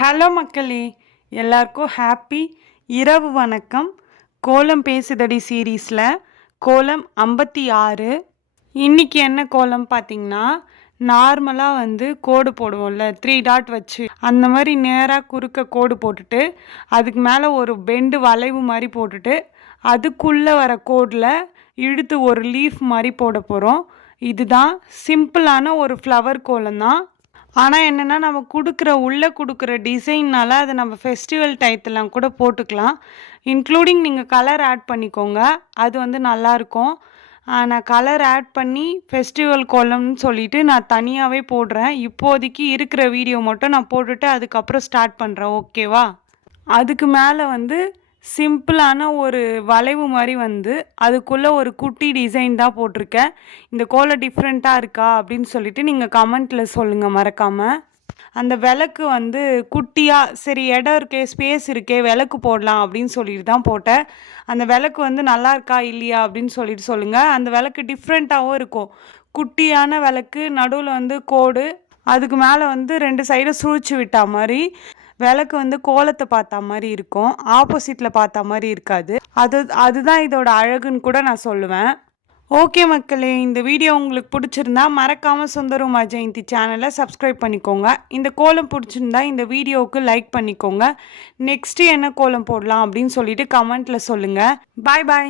Hello மக்களே, எல்லாருக்கும் happy இரவு வணக்கம். கோலம் பேசுதடி சீரீஸில் கோலம் 56. இன்றைக்கி என்ன கோலம் பார்த்திங்கன்னா, நார்மலாக கோடு போடுவோம்ல 3 டாட் வச்சு, அந்த மாதிரி நேராக குறுக்க கோடு போட்டுட்டு அதுக்கு மேலே ஒரு பெண்டு வளைவு மாதிரி போட்டுட்டு அதுக்குள்ளே வர கோடில் இழுத்து ஒரு லீஃப் மாதிரி போட போகிறோம். இதுதான் சிம்பிளான ஒரு ஃப்ளவர் கோலம் தான். ஆனால் என்னென்னா, நம்ம உள்ளே கொடுக்குற டிசைன்னால் அதை நம்ம ஃபெஸ்டிவல் டயத்துலாம் கூட போட்டுக்கலாம். இன்க்ளூடிங் நீங்கள் கலர் ஆட் பண்ணிக்கோங்க, அது நல்லாயிருக்கும். நான் கலர் ஆட் பண்ணி ஃபெஸ்டிவல் கோலம்னு சொல்லிவிட்டு நான் தனியாகவே போடுறேன். இப்போதைக்கு இருக்கிற வீடியோ மட்டும் நான் போட்டுட்டு அதுக்கப்புறம் ஸ்டார்ட் பண்ணுறேன், ஓகேவா? அதுக்கு மேலே சிம்பிளான ஒரு வளைவு மாதிரி அதுக்குள்ளே ஒரு குட்டி டிசைன் தான் போட்டிருக்கேன். இந்த கோலம் டிஃப்ரெண்ட்டாக இருக்கா அப்படின்னு சொல்லிட்டு நீங்கள் கமெண்ட்டில் சொல்லுங்கள் மறக்காமல். அந்த விளக்கு குட்டியாக சரி இடம் இருக்கே, ஸ்பேஸ் இருக்கே, விளக்கு போடலாம் அப்படின்னு சொல்லிட்டு தான் போட்டேன். அந்த விளக்கு நல்லா இருக்கா இல்லையா அப்படின்னு சொல்லிட்டு சொல்லுங்கள். அந்த விளக்கு டிஃப்ரெண்ட்டாகவும் இருக்கும். குட்டியான விளக்கு, நடுவில் கோடு, அதுக்கு மேலே 2 சைடும் சுழிச்சு விட்டா மாதிரி. விளக்கு கோலத்தை பார்த்தா மாதிரி இருக்கும், ஆப்போசிட்டில் பார்த்தா மாதிரி இருக்காது. அதுதான் இதோட அழகுன்னு கூட நான் சொல்லுவேன். ஓகே மக்களே, இந்த வீடியோ உங்களுக்கு பிடிச்சிருந்தா மறக்காமல் சுந்தருமா ஜெயந்தி சேனலை சப்ஸ்கிரைப் பண்ணிக்கோங்க. இந்த கோலம் பிடிச்சிருந்தா இந்த வீடியோவுக்கு லைக் பண்ணிக்கோங்க. நெக்ஸ்ட்டு என்ன கோலம் போடலாம் அப்படின்னு சொல்லிட்டு கமெண்ட்டில் சொல்லுங்கள். பாய் பாய்.